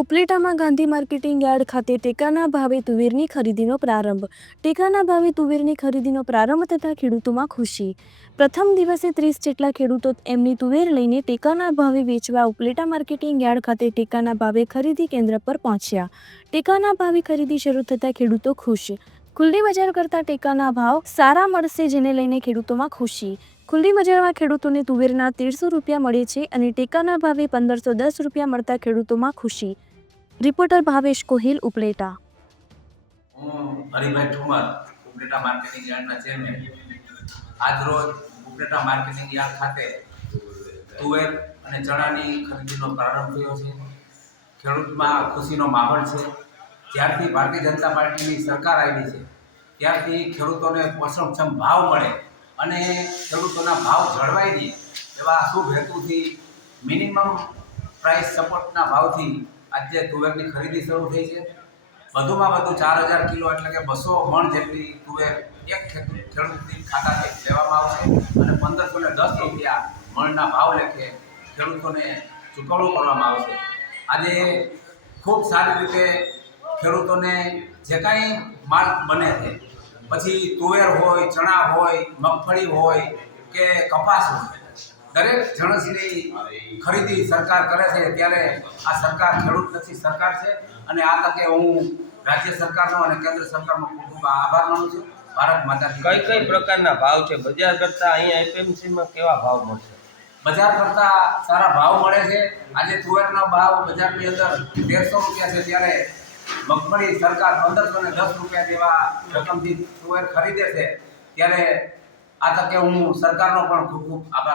ઉપલેટામાં Gandhi marketing yard ખાતે ટેકાના ભાવે તુવેરની ખરીદીનો પ્રારંભ. ટેકાના ભાવે તુવેરની ખરીદીનો પ્રારંભ થતાં ખેડૂતોમાં ખુશી. પ્રથમ દિવસે 30 જેટલા ખેડૂતો એમની તુવેર લઈને ટેકાના ભાવે વેચવા ઉપલેટા માર્કેટિંગ યાર્ડ ખાતે ટેકાના ભાવે ખરીદી કેન્દ્ર પર પહોંચ્યા. ટેકાના ભાવે ખરીદી શરૂ થતાં ખેડૂતો ખુશ. ખુલ્લી બજાર કરતાં ટેકાના ભાવ સારા મળશે, જેને લઈને ખેડૂતોમાં ખુશી. ખુલ્લી બજારમાં ખેડૂતોને તુવેરના 1300 રૂપિયા મળે છે અને ટેકાના ભાવે 1510 રૂપિયા મળતા ખેડૂતોમાં ખુશી. રિપોર્ટર ભાવેશ કોહિલ, ઉપલેટા. હું હરિભાઈ ઠુમર, ઉપલેટા માર્કેટિંગ યાર્ડના ચેરમેન. આજરોજ ઉપલેટા માર્કેટિંગ યાર્ડ ખાતે તુવેર અને ચણાની ખરીદીનો પ્રારંભ થયો છે. ખેડૂતમાં ખુશીનો માહોલ છે. જ્યારથી ભારતીય જનતા પાર્ટીની સરકાર આવી છે ત્યારથી ખેડૂતોને પોષણક્ષમ ભાવ મળે અને ખેડૂતોના ભાવ જળવાઈ રહે એવા શુભ હેતુથી મિનિમમ પ્રાઇસ સપોર્ટના ભાવથી આજે તુવેરની ખરીદી શરૂ થઈ છે. વધુમાં વધુ 4000 કિલો એટલે કે 200 મણ જેટલી તુવેર એક ખેડૂતની ખાતાથી લેવામાં આવશે અને 1510 રૂપિયા મણના ભાવ લેખે ખેડૂતોને ચૂકવણું કરવામાં આવશે. આજે ખૂબ સારી રીતે ખેડૂતોને જે કાંઈ માલ બને છે, પછી તુવેર હોય, ચણા હોય, મગફળી હોય કે કપાસ હોય, દરેક જણસની ખરીદી સરકાર કરે છે. ત્યારે આ સરકાર ખેડૂતલક્ષી સરકાર છે અને આ તકે હું રાજ્ય સરકારનો અને કેન્દ્ર સરકારનો ખૂબ ખૂબ આભાર માનું છું. ભારત માતા કી જય. કઈ પ્રકારના ભાવ છે બજાર કરતાં અહીંયા એપીએમસીમાં કેવા ભાવ મળશે? બજાર કરતાં સારા ભાવ મળે છે. આજે તુવેરનો ભાવ બજારની અંદર 1300 રૂપિયા છે, ત્યારે મગફળી સરકાર 1510 રૂપિયા જેવા રકમથી તુવેર ખરીદે છે. ત્યારે આ તકે હું સરકારનો પણ ખૂબ ખૂબ આભાર